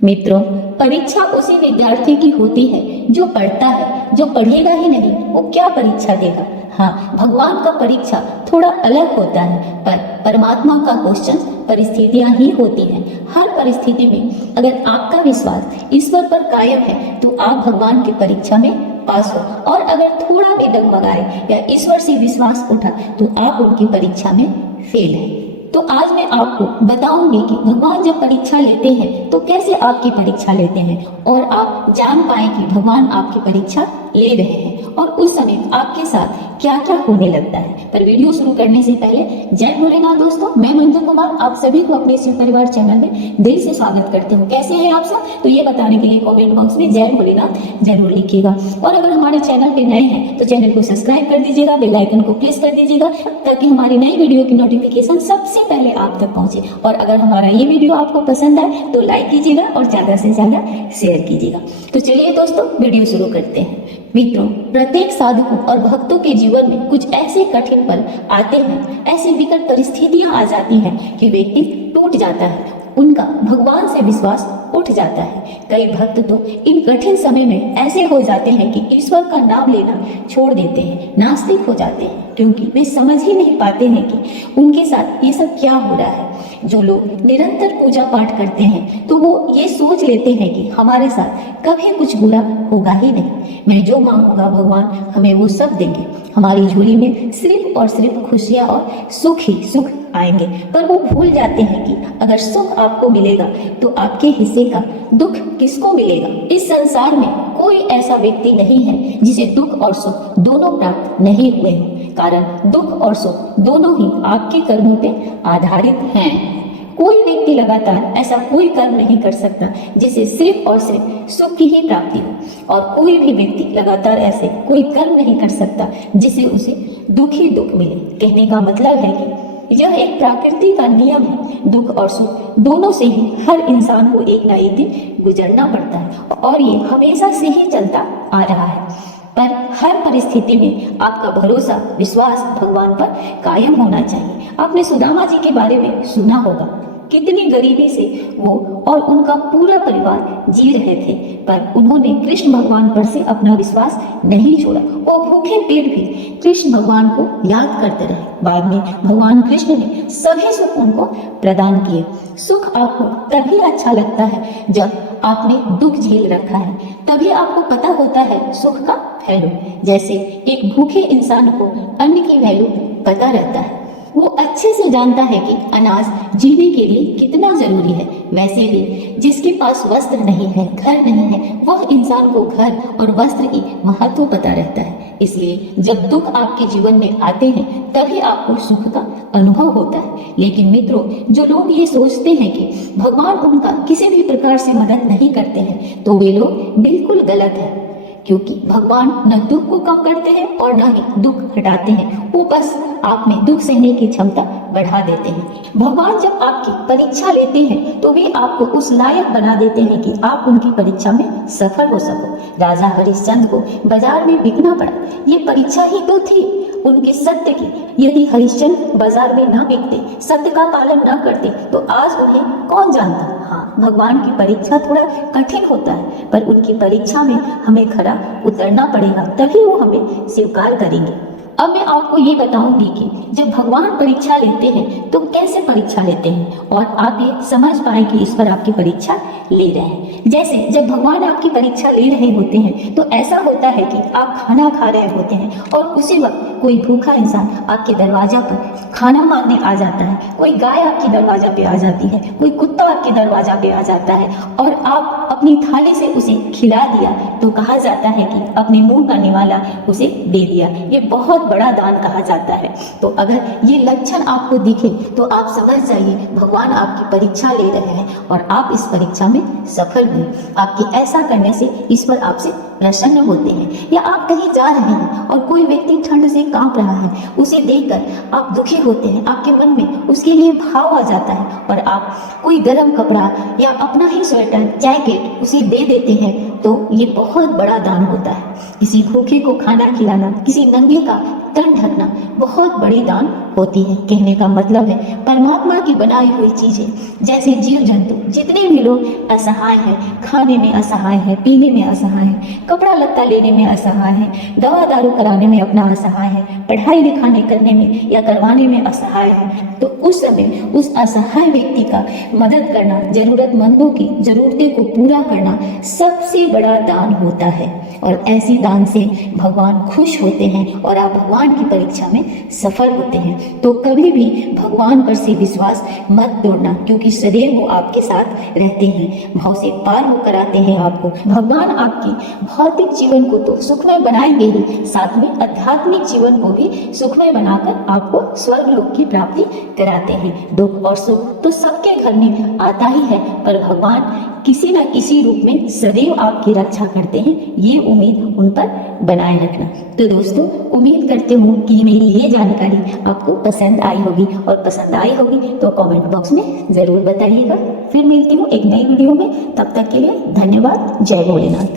मित्रों, परीक्षा उसी विद्यार्थी की होती है जो पढ़ता है। जो पढ़ेगा ही नहीं वो क्या परीक्षा देगा। हाँ, भगवान का परीक्षा थोड़ा अलग होता है, पर परमात्मा का क्वेश्चन परिस्थितियां ही होती हैं। हर परिस्थिति में अगर आपका विश्वास ईश्वर पर कायम है तो आप भगवान की परीक्षा में पास हो, और अगर थोड़ा भी डगमगाए या ईश्वर से विश्वास उठा तो आप उनकी परीक्षा में फेल है। तो आज मैं आपको बताऊंगी कि भगवान जब परीक्षा लेते हैं तो कैसे आपकी परीक्षा लेते हैं, और आप जान पाए कि भगवान आपकी परीक्षा ले रहे हैं और उस समय आपके साथ क्या क्या होने लगता है। पर वीडियो शुरू करने से पहले जय भोलेनाथ दोस्तों, मैं मंजू कुमार आप सभी को अपने शिव परिवार चैनल में दिल से स्वागत करती हूँ। कैसे हैं आप सब, तो ये बताने के लिए कमेंट बॉक्स में जय भोलेनाथ जरूर लिखिएगा। और अगर हमारे चैनल पे नए हैं तो चैनल को सब्सक्राइब कर दीजिएगा, बेल आइकन को प्रेस कर दीजिएगा ताकि हमारी नई वीडियो की नोटिफिकेशन सबसे पहले आप तक पहुंचे। और अगर हमारा ये वीडियो आपको पसंद आए तो लाइक कीजिएगा और ज्यादा से ज्यादा शेयर कीजिएगा। तो चलिए दोस्तों वीडियो शुरू करते हैं। मित्रों, प्रत्येक साधकों और भक्तों के जीवन में कुछ ऐसे कठिन पल आते हैं, ऐसी विकट परिस्थितियां आ जाती हैं कि व्यक्ति टूट जाता है, उनका भगवान से विश्वास उठ जाता है। कई भक्त तो इन कठिन समय में ऐसे हो जाते हैं कि ईश्वर का नाम लेना छोड़ देते हैं, नास्तिक हो जाते हैं, क्योंकि वे समझ ही नहीं पाते हैं कि उनके साथ ये सब क्या हो रहा है। जो लोग निरंतर पूजा पाठ करते हैं तो वो ये सोच लेते हैं कि हमारे साथ कभी कुछ बुरा होगा ही नहीं, मैं जो मांगूंगा भगवान हमें वो सब देंगे, हमारी झोली में सिर्फ और सिर्फ खुशियां और सुख ही सुख आएंगे। पर वो भूल जाते हैं कि अगर सुख आपको मिलेगा तो आपके हिस्से का दुख किसको मिलेगा। इस संसार में कोई ऐसा व्यक्ति नहीं है जिसे दुख और सुख दोनों प्राप्त नहीं हुए हों, कारण दुख और सुख दोनों ही आपके कर्मों पे आधारित हैं। कोई व्यक्ति लगातार ऐसा कोई कर्म नहीं कर सकता जिसे सिर्फ और सिर्फ सुख की ही प्राप्ति हो, और कोई भी व्यक्ति लगातार ऐसे कोई कर्म नहीं कर सकता जिसे उसे दुख ही दुख मिले। कहने का मतलब है कि यह एक प्रकृति का नियम है, दुख और सुख दोनों से ही हर इंसान को एक ना एक दिन गुजरना पड़ता है, और ये हमेशा से ही चलता आ रहा है। पर हर परिस्थिति में आपका भरोसा विश्वास भगवान पर कायम होना चाहिए। आपने सुदामा जी के बारे में सुना होगा, कितनी गरीबी से वो और उनका पूरा परिवार जी रहे थे, पर उन्होंने कृष्ण भगवान पर से अपना विश्वास नहीं छोड़ा। वो भूखे पेट भी कृष्ण भगवान को याद करते रहे। बाद में भगवान कृष्ण ने सभी सुख उनको प्रदान किए। सुख आपको तभी अच्छा लगता है जब आपने दुख झेल रखा है, तभी आपको पता होता है सुख का वैल्यू। जैसे एक भूखे इंसान को अन्न की वैल्यू पता रहता है, वो अच्छे से जानता है कि अनाज जीने के लिए कितना जरूरी है। वैसे ही जिसके पास वस्त्र नहीं है, घर नहीं है, वह इंसान को घर और वस्त्र की महत्व पता रहता है। इसलिए जब दुख आपके जीवन में आते हैं तभी आपको सुख का अनुभव होता है। लेकिन मित्रों, जो लोग ये सोचते हैं कि भगवान उनका किसी भी प्रकार से मदद नहीं करते हैं तो वे लोग बिल्कुल गलत है, क्योंकि भगवान न दुख को कम करते हैं और न ही दुख हटाते हैं, वो बस आप में दुख सहने की क्षमता बढ़ा देते हैं। भगवान जब आपकी परीक्षा लेते हैं तो वे आपको उस लायक बना देते हैं कि आप उनकी परीक्षा में सफल हो सको। राजा हरिश्चंद्र को बाजार में बिकना पड़ा, ये परीक्षा ही तो थी उनके सत्य की। यदि हरिश्चंद्र बाजार में न बिकते, सत्य का पालन न करते तो आज उन्हें कौन जानता। हाँ, भगवान की परीक्षा थोड़ा कठिन होता है, पर उनकी परीक्षा में हमें खरा उतरना पड़ेगा, तभी वो हमें स्वीकार करेंगे। अब मैं आपको ये बताऊंगी कि जब भगवान परीक्षा लेते हैं तो कैसे परीक्षा लेते हैं, और आप ये समझ पाए कि इस पर आपकी परीक्षा ले रहे हैं। जैसे जब भगवान आपकी परीक्षा ले रहे होते हैं तो ऐसा होता है कि आप खाना खा रहे होते हैं और उसी वक्त कोई भूखा इंसान आपके दरवाजा पर खाना मांगने आ जाता है, कोई गाय आपके दरवाजा पे आ जाती है, कोई कुत्ता आपके दरवाजा पे आ जाता है, और आप अपनी थाली से उसे खिला दिया तो कहा जाता है कि अपने मुंह का निवाला उसे दे दिया। ये बहुत बड़ा दान कहा जाता है। तो अगर ये लक्षण आपको दिखे तो आप समझ जाइए भगवान आपकी परीक्षा ले रहे हैं और आप इस परीक्षा में सफल हुए। आपके ऐसा करने से ईश्वर आपसे प्रसन्न होते हैं। या आप कहीं जा रहे हैं और कोई व्यक्ति ठंड से कांप रहा है, उसे देखकर आप दुखी होते हैं, आपके मन में उसके लिए भाव आ जाता है और आप कोई गर्म कपड़ा या अपना ही स्वेटर जैकेट उसे दे देते हैं, तो ये बहुत बड़ा दान होता है। किसी भूखे को खाना खिलाना, किसी नंगे का तन ढकना बहुत बड़ी दान होती है। कहने का मतलब है परमात्मा की बनाई हुई चीजें, जैसे जीव जंतु जितने भी लोग असहाय हैं, खाने में असहाय है, पीने में असहाय है, कपड़ा लत्ता लेने में असहाय है, दवा दारू कराने में अपना असहाय है, पढ़ाई लिखाई करने में या करवाने में असहाय है, तो उस समय उस असहाय व्यक्ति का मदद करना, जरूरतमंदों की जरूरतें को पूरा करना सबसे बड़ा दान होता है। और ऐसी दान से भगवान खुश होते हैं और आप भगवान की परीक्षा में सफल होते हैं। तो कभी भी भगवान पर से विश्वास मत तोड़ना, क्योंकि सदैव वो आपके साथ रहते हैं, भाव से पार होकर आते हैं आपको। भगवान आपकी भौतिक जीवन को तो सुखमय बनाएंगे ही, साथ में आध्यात्मिक जीवन को भी सुखमय बनाकर आपको स्वर्ग लोक की प्राप्ति कराते हैं। दुख और सुख तो सबके घर में आता ही है, पर भगवान किसी न किसी रूप में सदैव आपकी रक्षा करते हैं, ये उम्मीद उन पर बनाए रखना। तो दोस्तों, उम्मीद करते हूँ कि मेरी ये जानकारी आपको पसंद आई होगी, और पसंद आई होगी तो कमेंट बॉक्स में जरूर बताइएगा। फिर मिलती हूँ एक नई वीडियो में, तब तक के लिए धन्यवाद। जय भोलेनाथ।